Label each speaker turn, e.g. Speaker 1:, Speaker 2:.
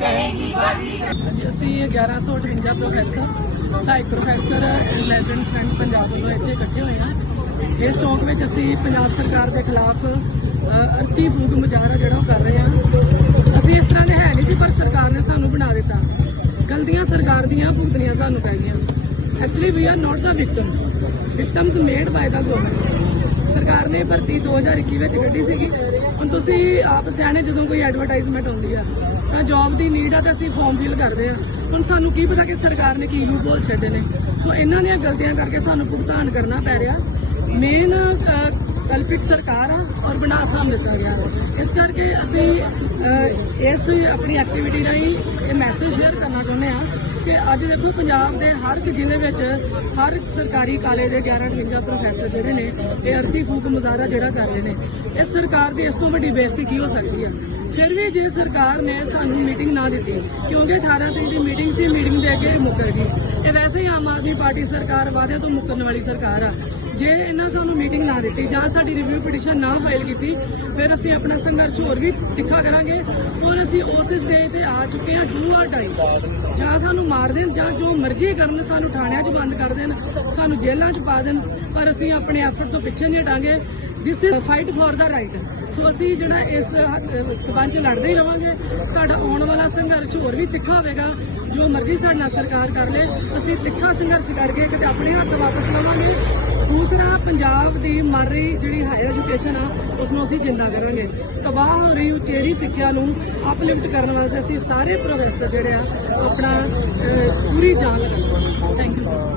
Speaker 1: ਅੱਜ ਅਸੀਂ 1158 ਪ੍ਰੋਫੈਸਰ, ਸਹਾਇਕ ਪ੍ਰੋਫੈਸਰ ਲੈਜੈਂਡ ਫਰੈਂਡ ਪੰਜਾਬ ਵੱਲੋਂ ਇੱਥੇ ਇਕੱਠੇ ਹੋਏ ਹਾਂ। ਇਸ ਚੌਂਕ ਵਿੱਚ ਅਸੀਂ ਪੰਜਾਬ ਸਰਕਾਰ ਦੇ ਖਿਲਾਫ ਅਰਤੀ ਫੂਕ ਮੁਜ਼ਾਹਰਾ ਜਿਹੜਾ ਉਹ ਕਰ ਰਹੇ ਹਾਂ। ਅਸੀਂ ਇਸ ਤਰ੍ਹਾਂ ਦੇ ਹੈ ਨਹੀਂ ਸੀ ਪਰ ਸਰਕਾਰ ਨੇ ਸਾਨੂੰ ਬਣਾ ਦਿੱਤਾ। ਗਲਤੀਆਂ ਸਰਕਾਰ ਦੀਆਂ, ਭੁਗਤਣੀਆਂ ਸਾਨੂੰ ਪੈ ਗਈਆਂ। Actually we are not the victims victims made by the government ਸਰਕਾਰ ਨੇ ਭਰਤੀ 2021 ਵਿੱਚ ਕੱਢੀ ਸੀਗੀ। ਹੁਣ ਤੁਸੀਂ ਆਪ ਸਿਆਣੇ ਜਦੋਂ ਕੋਈ ਐਡਵਰਟਾਈਜ਼ਮੈਂਟ ਹੁੰਦੀ ਆ, ਤਾਂ ਜੌਬ ਦੀ ਨੀਡ ਆ ਤਾਂ ਅਸੀਂ ਫਾਰਮ ਫਿਲ ਕਰਦੇ ਆ। ਹੁਣ ਸਾਨੂੰ ਕੀ ਪਤਾ ਕਿ ਸਰਕਾਰ ਨੇ ਕੀ ਲੂਪਹੋਲ ਛੱਡੇ ਨੇ। ਸੋ ਇਹਨਾਂ ਦੀਆਂ ਗਲਤੀਆਂ ਕਰਕੇ ਸਾਨੂੰ ਭੁਗਤਾਨ ਕਰਨਾ ਪੈ ਰਿਹਾ। ਮੇਨ ਕਲਪਿਤ ਸਰਕਾਰ ਆ ਔਰ ਬਣਾ ਸਾਹਮ ਦਿੱਤਾ ਗਿਆ। ਇਸ ਕਰਕੇ ਅਸੀਂ ਇਸ ਆਪਣੀ ਐਕਟੀਵਿਟੀ ਰਾਹੀਂ ਇਹ ਮੈਸੇਜ ਸ਼ੇਅਰ ਕਰਨਾ ਚਾਹੁੰਦੇ ਆ ਕਿ ਅੱਜ ਦੇਖੋ ਪੰਜਾਬ ਦੇ ਹਰ ਇੱਕ ਜ਼ਿਲ੍ਹੇ ਵਿੱਚ ਹਰ ਸਰਕਾਰੀ ਕਾਲਜ ਦੇ 1158 ਪ੍ਰੋਫੈਸਰ ਜਿਹੜੇ ਨੇ, ਇਹ ਅਰਥੀ ਫੂਕ ਮੁਜ਼ਾਹਰਾ ਜਿਹੜਾ ਕਰ ਰਹੇ ਨੇ। ਇਸ ਸਰਕਾਰ ਦੀ ਇਸ ਤੋਂ ਵੱਡੀ ਬੇਇੱਜ਼ਤੀ ਕੀ ਹੋ ਸਕਦੀ ਹੈ ਫਿਰ ਵੀ ਜੇ ਸਰਕਾਰ ਨੇ ਸਾਨੂੰ ਮੀਟਿੰਗ ਨਾ ਦਿੱਤੀ, ਕਿਉਂਕਿ 18 ਤਰੀਕ ਦੀ ਮੀਟਿੰਗ ਸੀ ਮੀਟਿੰਗ ਕੇ ਮੁੱਕਰ ਗਈ। ਇਹ ਵੈਸੇ ਹੀ ਆਮ ਆਦਮੀ ਪਾਰਟੀ ਸਰਕਾਰ ਵਾਅਦਿਆਂ ਤੋਂ ਮੁੱਕਰਨ ਵਾਲੀ ਸਰਕਾਰ ਆ। ਜੇ ਇਹਨਾਂ ਸਾਨੂੰ ਮੀਟਿੰਗ ਨਾ ਦਿੱਤੀ ਜਾਂ ਸਾਡੀ ਰਿਵਿਊ ਪਟੀਸ਼ਨ ਨਾ ਫਾਈਲ ਕੀਤੀ, ਫਿਰ ਅਸੀਂ ਆਪਣਾ ਸੰਘਰਸ਼ ਹੋਰ ਵੀ ਤਿੱਖਾ ਕਰਾਂਗੇ ਔਰ ਅਸੀਂ ਉਸ ਸਟੇਜ ਤੇ ਆ ਚੁੱਕੇ ਹਾਂ ਡੂ ਆਰ ਡਾਈ ਜਾਂ ਸਾਨੂੰ ਮਾਰ ਦੇਣ ਜਾਂ ਜੋ ਮਰਜ਼ੀ ਕਰਨ ਸਾਨੂੰ ਥਾਣਿਆਂ 'ਚ ਬੰਦ ਕਰ ਦੇਣ, ਸਾਨੂੰ ਜੇਲ੍ਹਾਂ 'ਚ ਪਾ ਦੇਣ, ਪਰ ਅਸੀਂ ਆਪਣੇ ਐਫਰਟ ਤੋਂ ਪਿੱਛੇ ਨਹੀਂ ਹਟਾਂਗੇ। This is fight for the right so ਅਸੀਂ ਜਿਹੜਾ ਇਸ ਅਹ, ਸਬੰਧ 'ਚ ਲੜਦੇ ਹੀ ਰਵਾਂਗੇ। ਸਾਡਾ ਆਉਣ ਵਾਲਾ ਸੰਘਰਸ਼ ਹੋਰ ਵੀ ਤਿੱਖਾ ਹੋਵੇਗਾ। ਜੋ ਮਰਜ਼ੀ ਸਾਡੇ ਨਾਲ ਸਰਕਾਰ ਕਰ ਲੇ ਅਸੀਂ ਤਿੱਖਾ ਸੰਘਰਸ਼ ਕਰਕੇ ਕਿਤੇ ਆਪਣੇ ਹੱਥ ਵਾਪਸ ਲਵਾਂਗੇ। ਦੂਸਰਾ ਪੰਜਾਬ ਦੀ ਮਰ ਰਹੀ ਜਿਹੜੀ ਹਾਇਰ ਐਜੂਕੇਸ਼ਨ ਆ ਉਸ ਨੂੰ ਅਸੀਂ ਜਿੰਦਾ ਕਰਾਂਗੇ। ਤਬਾਹ ਹੋ ਰਹੀ ਉਚੇਰੀ ਸਿੱਖਿਆ ਨੂੰ ਅਪਲਿਫਟ ਕਰਨ ਵਾਸਤੇ ਅਸੀਂ ਸਾਰੇ ਪ੍ਰੋਫੈਸਰ ਜਿਹੜੇ ਆ ਆਪਣਾ ਪੂਰੀ ਜਾਨ ਲਗਾਵਾਂਗੇ। Thank you